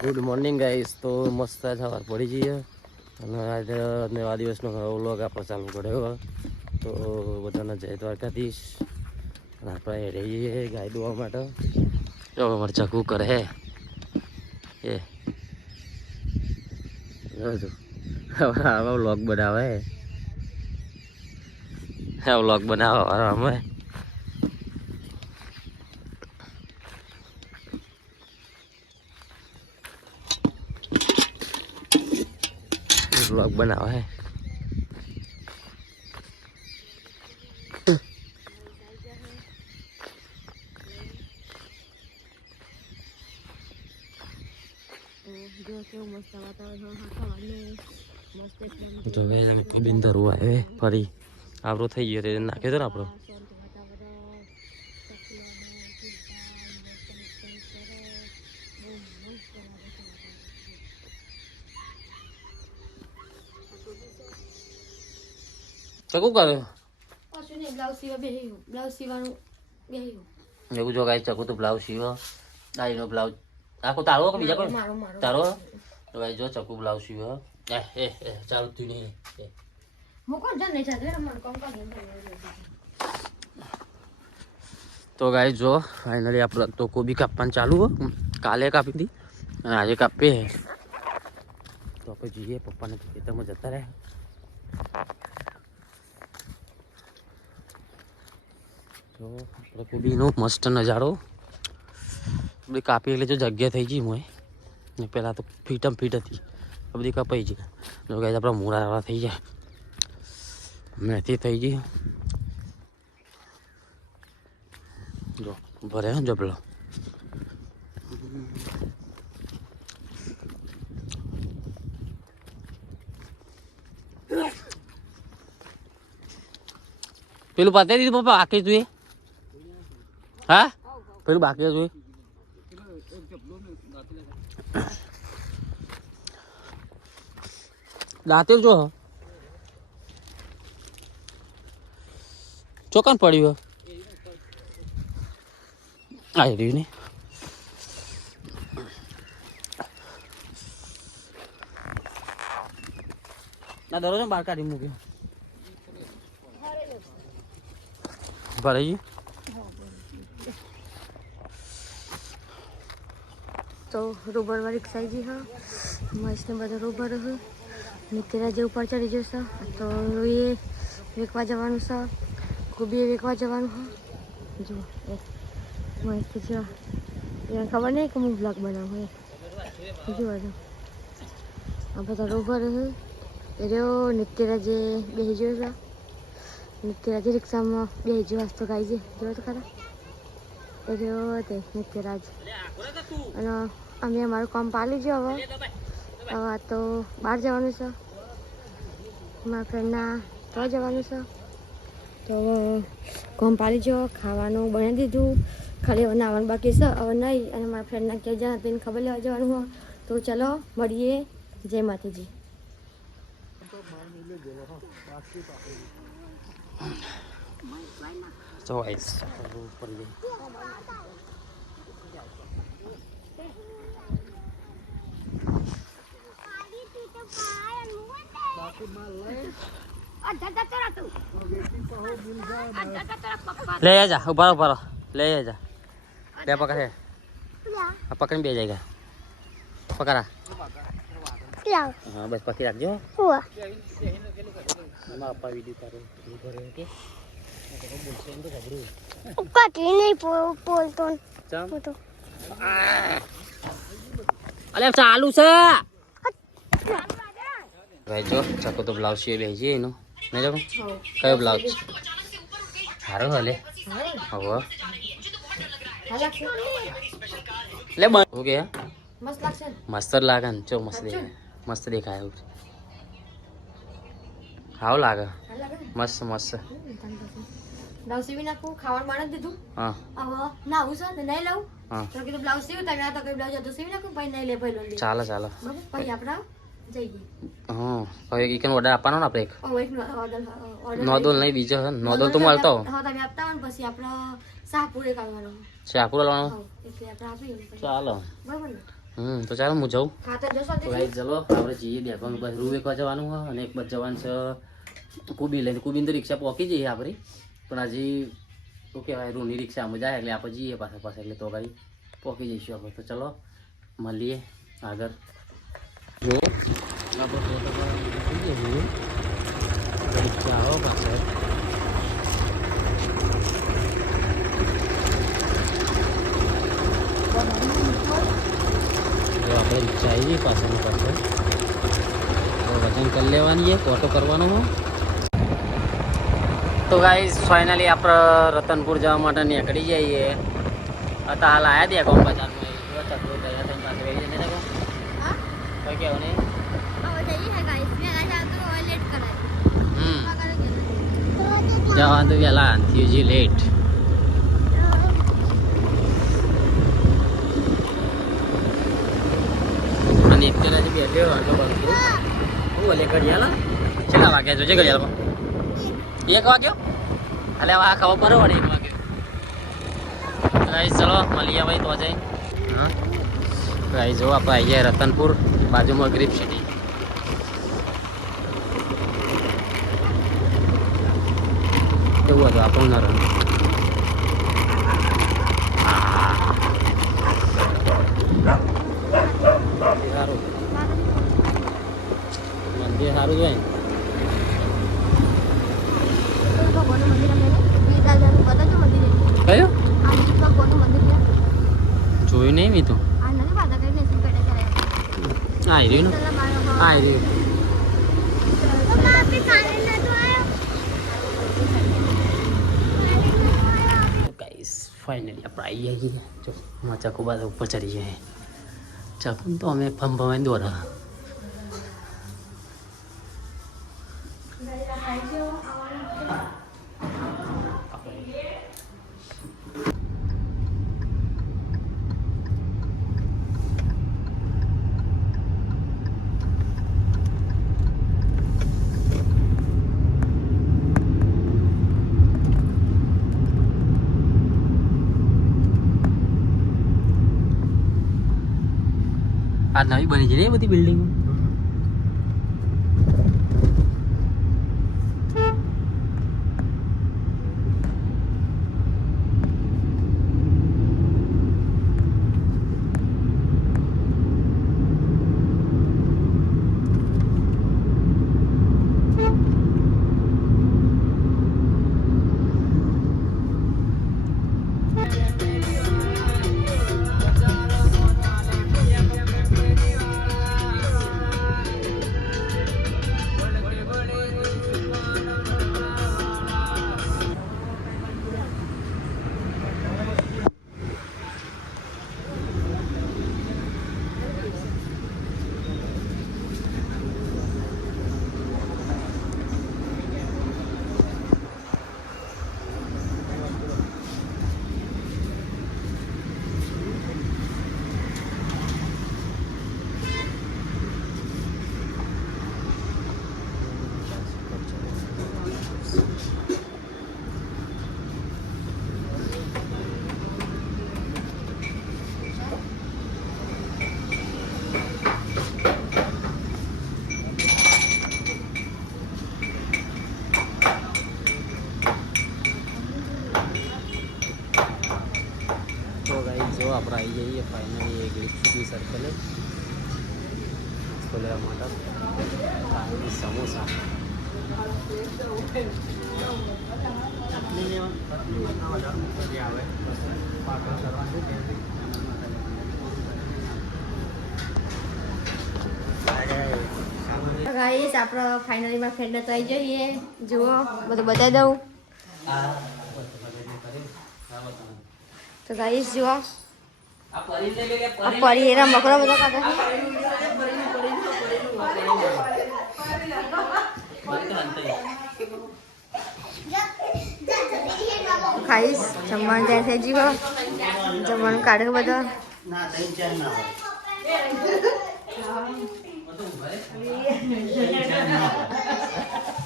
Good morning guys. તો મસ્ત સવાર પડી જઈએ અને આજે નવા દિવસનો વ્લોગ આપણે ચાલુ કર્યો. તો બધાને જય દ્વારકાધીશ. અને આપણે રહીએ ગાય દોવા માટે. જો અમારે ચકુ કરે હે એ આવા વ્લોગ બનાવે વ્લોગ બનાવો અમે व्लॉग बनावा है। जो बिंदर हुआ है फरी आपरो થઈ ગયો તે નાખ્યો તો ને આપણો ચકુ કરે પાછું ને બ્લાઉઝ સીવા બેહી બ્લાઉઝ સીવાનું બેહી એવું જો ગાઈ ચકુ તો બ્લાઉઝ સીવો દાઈનો બ્લાઉઝ આખો તારો કે બીજા કોઈ તારો તો ગાઈ જો ચકુ બ્લાઉઝ સીવો એ ચાલુ તું નહીં મુકો જન નહીં ચાલે રમણ કોમ કોમ તો ગાઈ જો ફાઇનલી આપણે તો કોબી કાપવાનું ચાલુ હો કાલે કાપી હતી અને આજે કાપીએ તો આપણે જઈએ પપ્પાને ખેતરમાં જતા રહે તો આપણે કોબીનો મસ્ત નજારો બધી કાપી એટલે જો જગ્યા થઈ ગઈ મોય ને પહેલાં તો ફીટમ ફીટ હતી બધી કપાઈ ગઈ જો ગાઈ આપણા મૂળા થઈ જાય મેથી થઈ ગઈ જો ભરે જબલો પેલું પાતે દીધું પપ્પા બાકી તું હા પેલું બાકી જોઈએ દાંતે જો ચોકન પડ્યું આવી રહ્યું ને ના દરરોજ બહાર કાઢી મૂક્યો ભરાઈ તો રોબર વાળી રિક્ષા આવી હા મસ્ત બધા રોબર હોય નીકળ્યા જે ઉપર ચડી જશે તો એ વેકવા જવાનું છે કોબી વેકવા જવાનું હા જો મસ્ત છે એને ખબર નહીં કે હું બ્લોગ બનાવું એ જુઓ જો આ બધા રોબર હોય એ રહ્યો નીકળ્યા જે બેસી ગયો છે નીકળ્યા જે રિક્ષામાં બેસી ગયો તો ગાઈ છે જો તો ખરા એ રહ્યો તે નીકળ્યા જ અને અમે અમારું કામ પાલી ગયો હવે હવે તો બહાર જવાનું છે મારા ફ્રેન્ડના તો જવાનું છે તો કામ પાલી ગયો ખાવાનું બનાવી દીધું ખાલી હવે નાવાનું બાકી છે હવે નહીં અને મારા ફ્રેન્ડના ક્યાં જવાનું તેને ખબર લેવા જવાનું હોય તો ચલો મળીએ જય માતાજી તો આઈસ ઉપર ગઈ ले जा ऊपर ऊपर ले जा ले पकड़ पकड़ भी आ जाएगा पकड़ा हाँ बस पकड़ रख जो आपा वीडियो करे अरे चालू से भाई जो चको तो ब्लाउज सी भेजिए इनो नहीं देखो कयो ब्लाउज हारो हले हवा ले हो गया મસ્ત લાગશે मस्त लागन चो मस्त देखाय हाव लागे मस्त मस्त બ્લાઉઝ સીવી નાખું ખાવાનું માણ દીધું હા હવે ના આવું છે નહીં લઉં તો કીધું બ્લાઉઝ સીવું તમે આ તો કઈ બ્લાઉઝ હતું સીવી નાખું પછી નહીં લે ભાઈ લોન ચાલે ચાલે પછી આપણે જઈએ હા હવે ઈકન ઓર્ડર આપવાનો ને આપણે એક એક ઓર્ડર નોદોલ નહીં બીજો હે નોદોલ તો મળતો હા તમે આપતા હો ને પછી આપણે શાહપુરે કાઢવાનો શાહપુર લાવવાનો એટલે આપણે આપીએ ચાલો બરાબર ને તો ચાલો હું જાઉં. ખાતર જશો તો ગાઈસ ચલો આપણે જઈએ દેખવા બસ રૂ વેકવા જવાનું હોય અને એક બસ જવાનું છે કુબી લઈને. કુબીને તો રિક્ષા પહોંચી જઈએ આપણી, પણ હજી શું કહેવાય રૂની રિક્ષામાં જાય એટલે આપણે જઈએ પાછા એટલે તો ગાડી પહોંચી જઈશું આપણે. તો ચલો મળીએ આગળ. જો રિક્ષા આવો પાછળ. જો આપણે રિક્ષા આવી ગઈ પાછળ તો વજન કરી લેવાની છે, ઓટો કરવાનો હોય. તો ગાઈસ ફાઇનલી આપણે રતનપુર જવા માટે નીકળી જઈએ. હતા હાલ આવ્યા દે કોમ બજારમાં કોઈ કેવું નહીં. જવા તો વહેલા થયું લેટ. અને એક જણા જે બેઠ્યો આગળ બનતું હું ભલે ઘડિયાળ કેટલા વાગ્યા જોજે ઘડિયાળમાં 1 વાગ્યો. અલે આ ખબર બરોબર 1 વાગ્યો. ગાઈસ ચલો મળીએ ભાઈ તો જઈ. હા ગાઈસ જો આપણે આવી ગયા રતનપુર, બાજુમાં ગ્રીપ સિટી. કેવું હતું આપણું નરમ સારું મંદિર સારું જોઈ ને. કયો જોયું નહીં મેં તો. આ રહ્યું ને આ રહ્યું. ગાઈસ ફાઇનલી આપણે આવી ગયા. જો ચકુ બાદ ઉપર ચડી જાય. ચકુ તો અમે ભમ દોરા. આ નવી બની છે ને એ બધી બિલ્ડિંગ. જો આપણે આવી જઈએ ફાઇનલી એક લીપસિટી સર્કલ નાસ્તો લેવા માટે. સમોસા ગાઈસ આપણે ફાઇનલીમાં ફ્રેન્ડ તો આવી જઈએ. જુઓ બધું બતાવી દઉં. તો ગાઈસ જુઓ આ પરી એના મકડા બધા કાઢે ખાઈશ. જમવાનું ત્યાં થઈ ગયું. જમવાનું કાઢે બધા.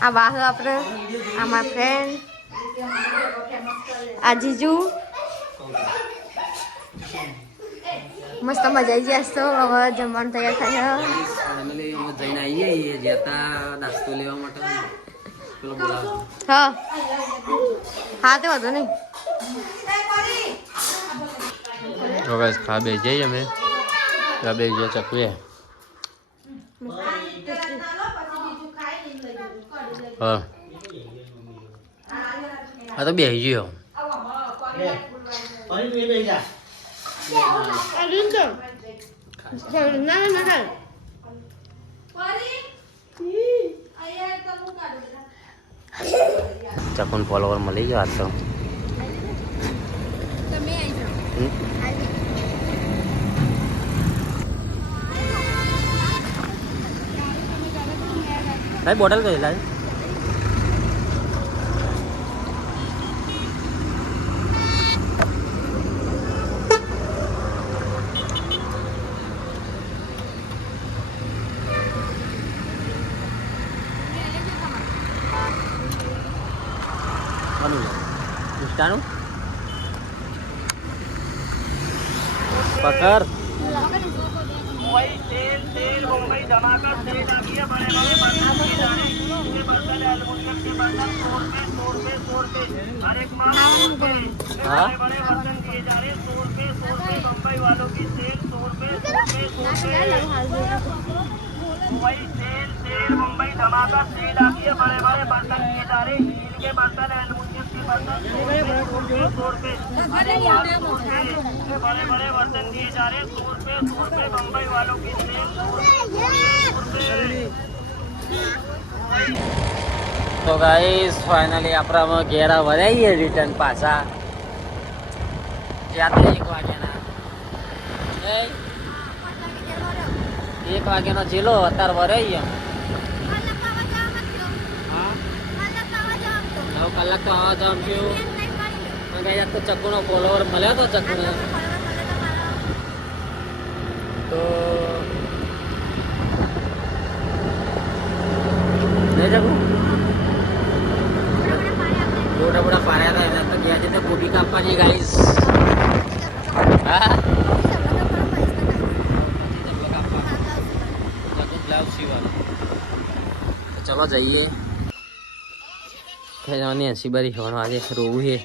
આ બાહુ આપણે આ મારા ફ્રેન્ડ આ જીજુ મસ્ત મજા આવી જાય તો હવે જમવાનું તૈયાર થાય ફાઇનલી અમે જઈને આવીએ જતા નાસ્તો લેવા માટે પેલો બોલાવો હા હા તે વાંધો નહીં તો ગાઈસ ખા બે જઈએ અમે ખા બે જે ચકવે હા આ તો બેહી ગયો ચકુન ફોલોવર મળી ગયો આજ તો ભાઈ બોટલ કઈ લાય Cristiano पकड़ मुंबई धमाका सेल आ गई है बड़े बड़े बर्तन किए जा रहे स्टील के बर्तन एल्युमिनियम के बर्तन 100 रुपए बड़े बड़े बर्तन दिए जा रहे 100 रुपए मुंबई वालों की सेल 100 रुपए तो गाइस फाइनली આપણે ઘેરા વરાઈએ રિટર્ન પાછા ત્યાં 1 વાગ્યાના 1 વાગ્યાનો ચેલો અત્યારે વરાઈએ 9 કલાક તો આવા જામ છું ગાઈસ તો ચક્કુનો ફોલોવર મળ્યો તો ચક્કુનો તો નહીં ચક્કુ गोड़ा बड़ा पारा था इधर तक गया जितना गोभी कापा नहीं गाइस हां चलो जाइए जवानी ऐसी बारी होना आज रोहू है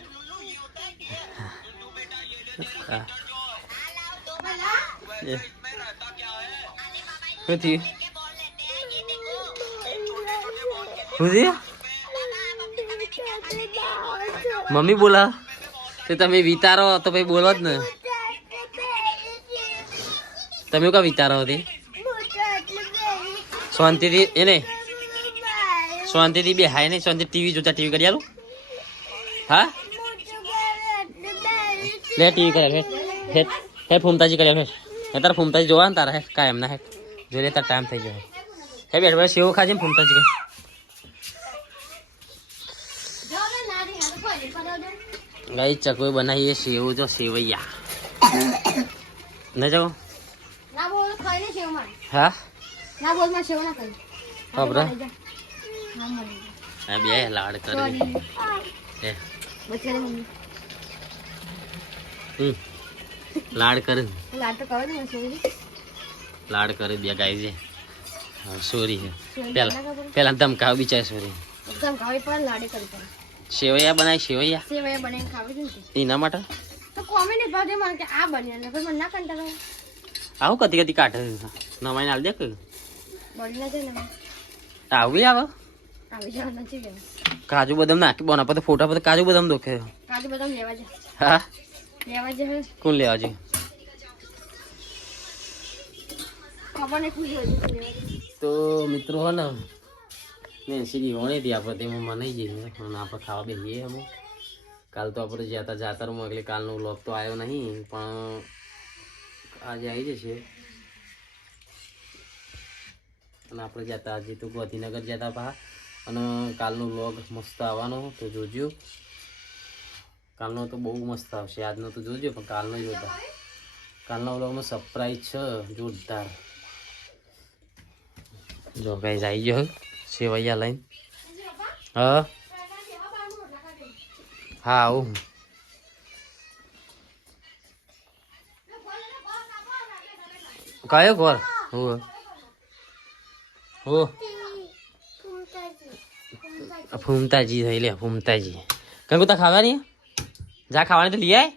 मम्मी बोला तो तमे विचारो तो भाई बोलो ज ने तमे का विचारो होती शांति थी एने शांति थी बेहाय नहीं शांति टीवी जोता टीवी कर यालो हाँ ले टीवी कर हे फूमताजी कर हे तार फूमताजी जोवा तारा है कायम ना है जो ले तार टाइम થઈ ગયો હે બેઠ બેઠ સેવ ખાજે ફૂમતાજી કે गाइस चकवे बनाई है सेव जो सेवैया नहीं जाओ ના બોલ ખાઈ ને સેવ માં हाँ ના બોલ માં સેવ ના ખાઈ ખબર હા મળી अब ये लाड़ कर ए બચે રે મમ્મી लाड़ कर લાડ તો કરે ને સેવ लाड़ कर दिया गाइस ये सॉरी है पहला पहला धमकाव बिचार सॉरी એકદમ ખાવી પણ લાડે કરી પણ सेवैया बनाई सेवैया સેવૈયા બનાવીને ખાવી છે ને એના માટે તો કોમેન્ટ ભાવજે મને કે આ બન્યા ને પણ મને ના કંટાળો આવું કતી કતી કાઢે નવાઈને હાલ દે કે બની ના જાય ને આવી આવે આવી જવા નથી ગયો કાજુ બદામ નાખી બોના પર ફોટા પર કાજુ બદામ દોખે કાજુ બદામ લેવા છે હા લેવા છે કોણ લેવા છે ખબર નહીં ખુશ હોય તો મિત્રો હો ને નેન્સી હોણી હતી આપણે તેમાં મનાઈ જઈએ અને આપણે ખાવા બેસીએ અમે કાલ તો આપણે જ્યાં જાતરમાં એટલે કાલનો વ્લોગ તો આવ્યો નહીં પણ આજે આવી જશે અને આપણે જતા આજે તો ગાંધીનગર જતા પા અને કાલનો વ્લોગ મસ્ત આવવાનો તો જોજો કાલનો તો બહુ મસ્ત આવશે આજનો તો જોજો પણ કાલનો જોતા કાલના વ્લોગમાં સરપ્રાઈઝ છે જોરદાર જો ગાઈસ આવી ગયો સેવૈયા લઈને હા હા આવું કયો ઘર હો ફૂમતાજી થઈ લે ફૂમતાજી કઈ તા ખાવાની જા ખાવાની તો લઈ આય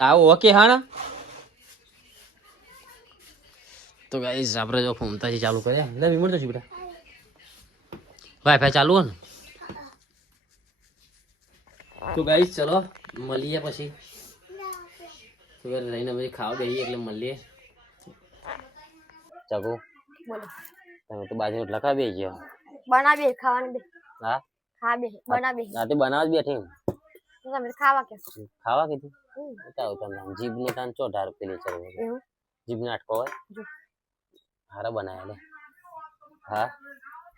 આવો ઓકે હા ના તો ગાઈસ આપણે જો ફૂમતાજી ચાલુ કર્યા લે વિમળ તો બેટા વાઈફાઈ ચાલુ હે ને તો ગાઈસ ચલો મળીએ પછી તો લઈને પછી ખાવા બેહીએ એટલે મળીએ ચાકુ બોલો તમે તો બાજુ રોટલા ખા બેહી ગયો બનાવી ખાવાનું બે હા ખા બે બનાવી રાતે બનાવ જ બેઠી તમે ખાવા કે ખાવા કીધું બતાવો તમે જીભ નો તાન ચો ઢાર પેલી ચડે એવું જીભ નાટકો હોય જો હારા બનાયા લે હા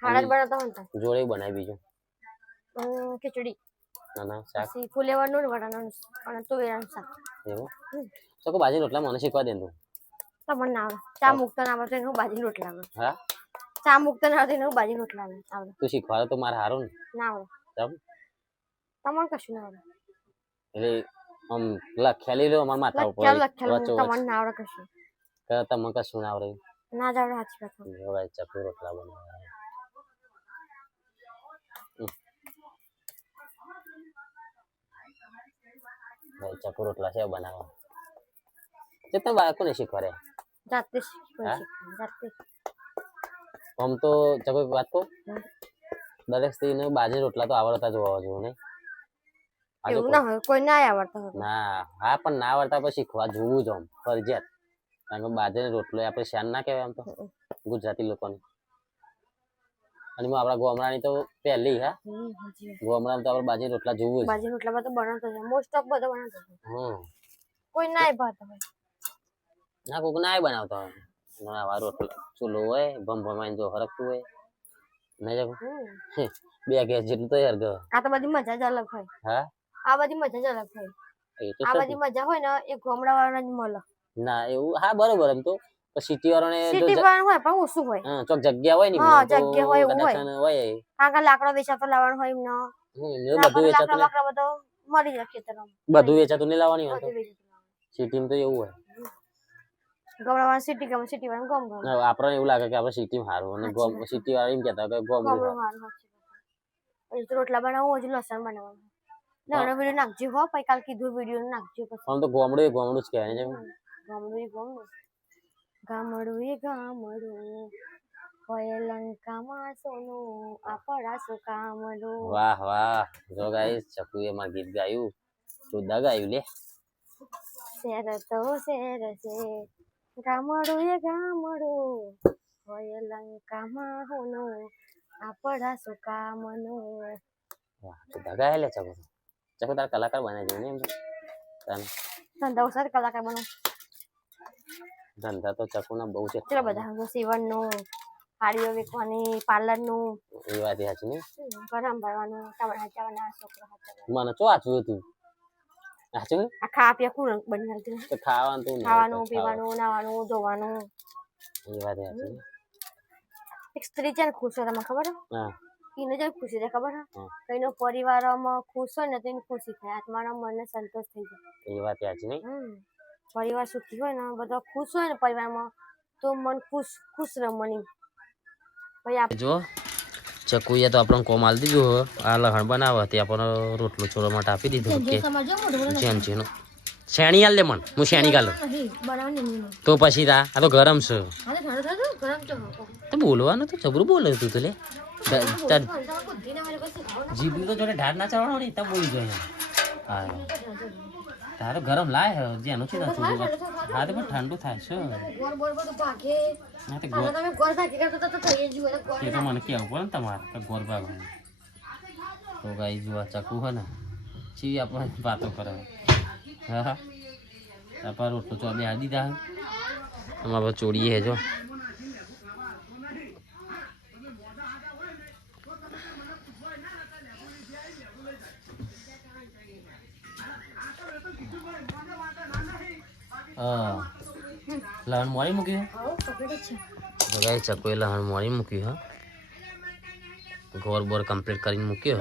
હાડા જ બનાવતા હોય ને જોડે બનાવી બીજું ખીચડી ના ના શાક પછી ફુલેવાનું ને વટાણાનું અને તુવેરાનું શાક એવું સકો બાજી રોટલા મને શીખવા દે તું તમને ના આવડે ચા મૂકતા ના આવડે એનું બાજી રોટલા આવડે હા ચા મૂકતા ના આવડે એનું બાજી રોટલા આવડે તું શીખવાડે તો મારે હારું ને ના આવડે તમ તમને કશું ના આવડે એટલે આમ લખેલી રહ્યો અમારા માથા ઉપર લખેલું તમને ના આવડે કશું કે તમે કશું ના આવડે ના જ આવડે સાચી વાત જો ગાઈસ ચકુ રોટલા બનાવ્યા ભાઈ ચકુ રોટલા છે બનાવવા તે તમે બાળકોને શીખવાડે જાતે શીખવાય જાતે આમ તો ચકુ એક વાત કહું દરેક સ્ત્રીને બાજરી રોટલા તો આવડતા જોવા જોઈએ નહીં એવું ના હોય કોઈ ના આવડતા હોય ના હા પણ ના આવડતા પછી શીખવા જોવું જ આમ ફરજિયાત કારણ કે બાજરી રોટલો આપણે શાન ના કહેવાય આમ તો ગુજરાતી લોકોને અને આપણા ગોમડાની તો પહેલી હા ગોમડામાં તો આપણે બાજરી રોટલા જોવું જ બાજી રોટલા તો બનાવતા છે મોસ્ટ ઓફ બધા બનાવતા છે હમ કોઈ ના ભાત હોય ના કોક ના બનાવતા હોય આવા રોટલા ચૂલો હોય ભમ જો હરકતું હોય નહીં જાગો બે ગેસ જેટલું તો યાર ગયો આ તો બધી મજા જ અલગ હોય હા આ બધી મજા જ અલગ હોય એ તો આ બધી મજા હોય ને એ ગામડા વાળાને જ મળે ના એવું હા બરોબર એમ તો સિટી વાળાને સિટી વાળા હોય પણ ઓછું હોય હા ચોક જગ્યા હોય ને હા જગ્યા હોય એવું હોય હોય કારણ કે લાકડો વેચાતો લાવવાનું હોય એમને બધું વેચાતું લાકડા બધો મળી જાય ખેતરમાં બધું વેચાતું નહીં લાવવાની હોય સિટીમાં તો એવું હોય ગામડામાં સિટી ગમે સિટી વાળા ગામ ગમે આપણને એવું લાગે કે આપણે સિટીમાં સારું અને સિટી વાળા એમ કહેતા કે ગામડું રોટલા બનાવવું હજુ લસણ બનાવવાનું નાનો વિડીયો નાખજો હો પછી કાલ કીધું વિડીયો નાખજો પછી આમ તો ગામડું જ કહેવાય છે ગામડું હોય લંકામાં સોનું આપણા સુકામડું વાહ વાહ જો ગાઈસ ચકુએ માં ગીત ગાયું જોરદાર ગાયું લે શેર તો શેર છે ગામડું હોય લંકામાં સોનું આપણા સુકામડું વાહ જોરદાર ગાય લે ચકુ તાર કલાકાર બને છે ને એમ ધંધા ઓછા કલાકાર બનો ધંધા તો ચકુના બહુ છે ચલો બધા સીવણનું સાડીઓ વેચવાની પાર્લરનું એ વાત સાચી ને ગરમ ભરવાનું ચાવડા છોકરો મને ચો આચું હતું આચું આ ખા પીયા કુણ બની હતી તો ખાવાનું તો ખાવાનું પીવાનું નાવાનું ધોવાનું એ વાત સાચી એક સ્ત્રી છે ને ખુશ હોય તમને ખબર હા એને જ ખુશી થાય ખબર છે એનો પરિવારમાં ખુશ હોય ને તો એને ખુશી થાય આત્માનો મનને સંતોષ થઈ જાય એ વાત સાચી નહીં પરિવાર સુખી હોય ને બધા ખુશ હોય ને પરિવારમાં તો મન ખુશ રહે મન જો ચકુએ તો આપણને કોમ આલી દીધું આ લહણ બનાવવા તે આપણને રોટલો છોડવા માટે આપી દીધું કે જેનો શેણી આલ લે મન હું શેણી ગાલો તો પછી આ તો ગરમ છે તો બોલવાનું તો જબરું બોલે તું તો લે જીભ તો જોડે ઢાર ના ચડવાનો નહીં તબ બોલી જોઈએ હા તારો ગરમ લાય જેનું છે હા તો પણ ઠંડુ થાય છે એ તો મને કેવું પડે ને તમારે કે ગોર ભાગવાનું તો ગાઈ જો ચકુ હોય ને ચી આપણે વાતો કરે હા આપણે રોટલો ચોબે હાલ દીધા અમારે ચોડીએ જો લહણ મોડી મૂક્યું ગાઈ ચકુએ લહણ મોડી મૂક્યું હા ગોર બોર કમ્પ્લીટ કરીને મૂક્યો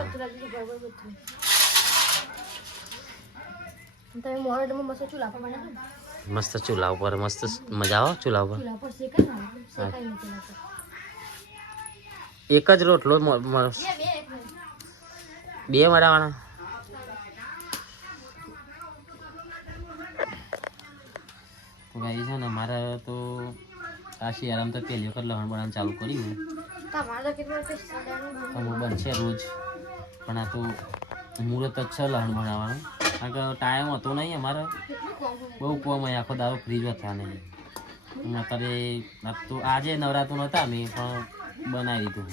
મસ્ત ચૂલા ઉપર મસ્ત મજા આવે ચૂલા ઉપર ચૂલા પર શેકાઈ મૂકેલા છે. એક જ રોટલો બે મરાવાના તો ગાઈ છે ને મારે તો આ શિયાળામાં તો પહેલી વખત લહણ બનાવવાનું ચાલુ કર્યું તમારે કેટલા પૈસા અમુક બનશે રોજ પણ આ તો મુહૂર્ત જ છે લહણ બનાવવાનું કારણ કે ટાઈમ હતો નહીં અમારે બહુ કોમ હોય આખો દારો ફ્રીજ હતા નહીં અત્યારે તો આજે નવરાતું નહોતા અમે પણ બનાવી દીધું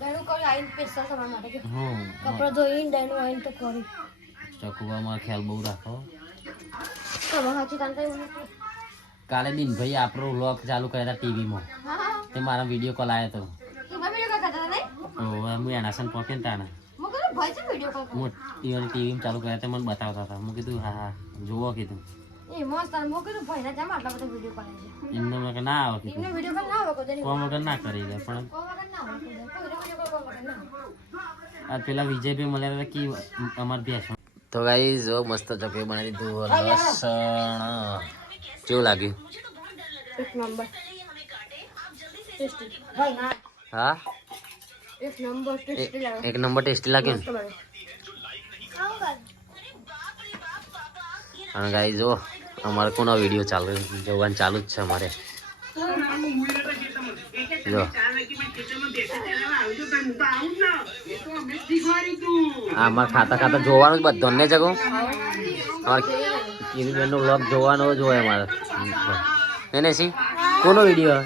દહીંનું કરી આવીને સ્પેશિયલ તમારા માટે કે હમ કપડાં ધોઈને દહીંનું આવીને તો કરી ચકુવામાં ખ્યાલ બહુ રાખો તમારે સાચી તાંતા એવું નથી. કાલે દિનભાઈ આપણો વ્લોગ ચાલુ કર્યા હતા ટીવીમાં તે મારા વિડીયો કોલ આવ્યો હતો એમાં વિડીયો કોલ કરતા હતા નહીં હું એના સન પહોંચે ને તાણે હું કહ્યું ભાઈ છે વિડીયો કોલ હું ટીવીમાં ચાલુ કર્યા હતા મને બતાવતા હતા હું કીધું હા હા જુઓ કીધું એ મસ્ત હું કીધું ભાઈના જેમ આટલા બધા વિડીયો કરે છે એમને મેં કે ના આવે કીધું એમને વિડીયો કોલ ના આવે કોઈ કોમ વગર ના કરી દે પણ વગર ના આવે કોઈ વિડીયો કોલ વગર ના આવે. આ પેલા વિજયભાઈ મળ્યા હતા કે અમારે ભેંસ તો ગાઈ જો મસ્ત ચોકી બનાવી દીધું લસણ કેવું લાગ્યું એક નંબર ટેસ્ટી ભાઈ ના હા એક નંબર ટેસ્ટી લાગે એક નંબર ટેસ્ટી લાગ્યું ને તમારે અને ગાઈ જો અમારે કોનો વિડીયો ચાલુ જોવાનું ચાલુ જ છે અમારે જો આમાં ખાતા ખાતા જોવાનું જ બધું ને જગો અમારે કિરીબેનનો વ્લોગ જોવાનો જ હોય અમારે એને સી કોનો વિડીયો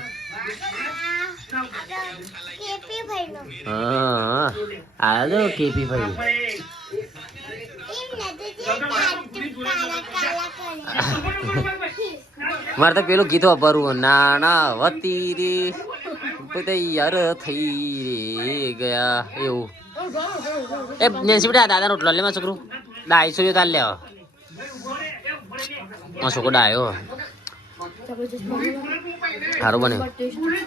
હા આવ્યા જો કેપી ભાઈ મારે તો પેલું ગીત વાપરવું નાના વતી રે તૈયાર થઈ રે ગયા એવું એ નેન્સી બેટા દાદા રોટલો લે માં છોકરું 250 તાર લેવા છોકરો ડાયો સારું બને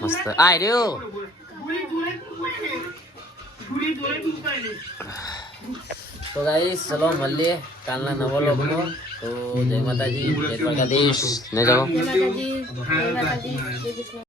મસ્ત આ રહ્યો તો ગાઈસ ચલો મળીએ કાલના નવા લોગમાં તો જય માતાજી જય દ્વારકાધીશ ને જાઓ જય માતાજી જય માતાજી જય કૃષ્ણ.